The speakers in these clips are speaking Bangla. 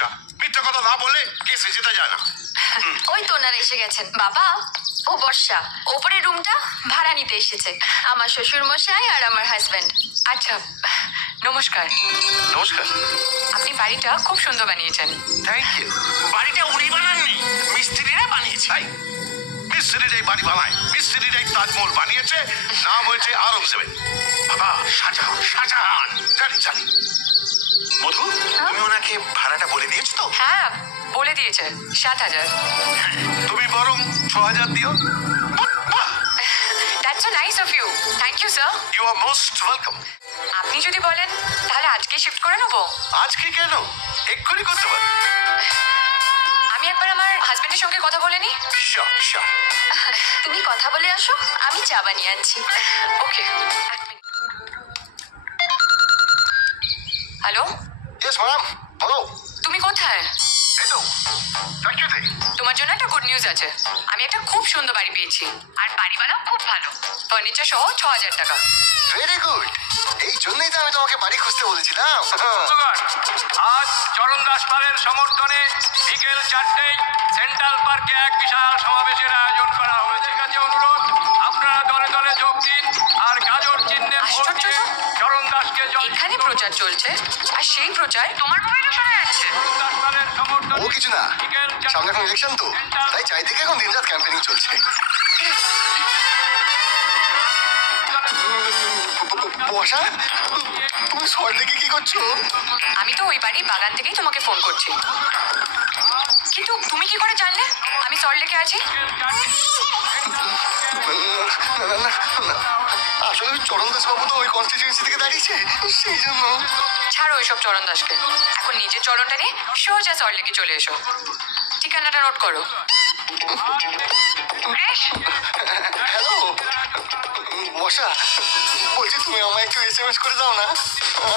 বাচ্চা, মিথ্যা কথা না বলে কেসে যেতে যায় না। ওই তো ওনারা এসে গেছেন। বাবা, ও বর্ষা, ওপরের রুমটা ভাড়া নিতে এসেছে। আমার শ্বশুর মশাই আর আমার হাজবেন্ড। আচ্ছা, নমস্কার। নমস্কার। আপনি বাড়িটা খুব সুন্দর বানিয়েছেন। Thank you. বাড়িটা উনি বানাননি, মিস্ত্রিরা বানিয়েছে। মিস্ত্রিরাই বাড়ি বানায়, মিস্ত্রিরাই তাজমহল বানিয়েছে। নাম হয়েছে আরব7। বাবা, শাহজাহান, শাহজাহান। জানি জানি। মধু, তুমি ওনাকে ভাড়াটা বলে দিয়েছো তো? হ্যাঁ, বলে দিয়েছে 7,000। তুমি বরং 6,000 দিও। That's so nice of you. Thank you sir. You are most welcome. আপনি যদি বলেন তাহলে আজকে শিফট করে নেবো। আজকে কেন, এক্ষুনি করতে পারো। আমি একবার আমার হাজবেন্ডের সঙ্গে কথা বলে নিই। Sure sure. তুমি কথা বলে আসো, আমি চা বানিয়ে আনছি। ওকে, এক minute. Hello, yes madam, hello. তুমি কোথায়? এই তো, থ্যাংক ইউ। তোমার জন্য একটা গুড নিউজ আছে। আমি একটা খুব সুন্দর বাড়ি পেয়েছি, আর বাড়িওয়ালাও খুব ভালো। ফার্নিচার সহ 6,000 টাকা। Very good. এই জন্যই তো আমি তোমাকে বাড়ি খুঁজতে বলেছিলাম। আজ চরণ দাস পালের সমর্থনে বিকেল 4টেয় সেন্ট্রাল পার্কে এক বিশাল সমাবেশের আয়োজন করা হয়েছে। কাছে অনুরোধ, আপনারা দলে দলে যোগ দিন আর গাজর চিহ্নে ভোট আশ্চর্য দিয়ে তো। চরণ দাসকে এখানে প্রচার চলছে, আর সেই প্রচার তোমার মোবাইলে শোনা যাচ্ছে। চরণ দাস পালের সমর্থনে ও কিছু না, বিকেল সামনে এখন ইলেকশন তো, তাই চারিদিকে এখন দিনরাত ক্যাম্পেনিং চলছে। বসা, তুমি শহর থেকে কি করছো? আমি তো ওই বাড়ির বাগান থেকেই তোমাকে ফোন করছি। কিন্তু তুমি কি করে জানলে আমি সল্টলেকে আছি? আসলে ওই চরণ দাস বাবু তো ওই কনস্টিটিউয়েন্সি থেকে দাঁড়িয়েছে, সেই জন্য। ছাড়ো ওইসব চরণ দাসকে, এখন নিজের চরণটা নিয়ে সোজা সল্টলেকে চলে এসো। ঠিকানাটা নোট করো। হ্যালো বসা, বলছি তুমি আমায় একটু SMS করে দাও না।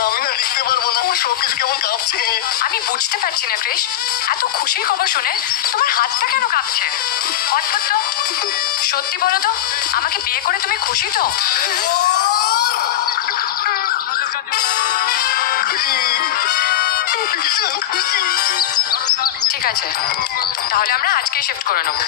আমি না লিখতে পারবো না, আমার সব কিছু কেমন কাঁপছে। আমি বুঝতে পারছি না ক্রিশ, এত খুশির খবর শুনে তোমার হাতটা কেন কাঁপছে? অদ্ভুত তো। সত্যি বলো তো, আমাকে বিয়ে করে তুমি খুশি তো? খুশি, ভীষণ খুশি। ঠিক আছে, তাহলে আমরা আজকেই শিফট করে নেবো।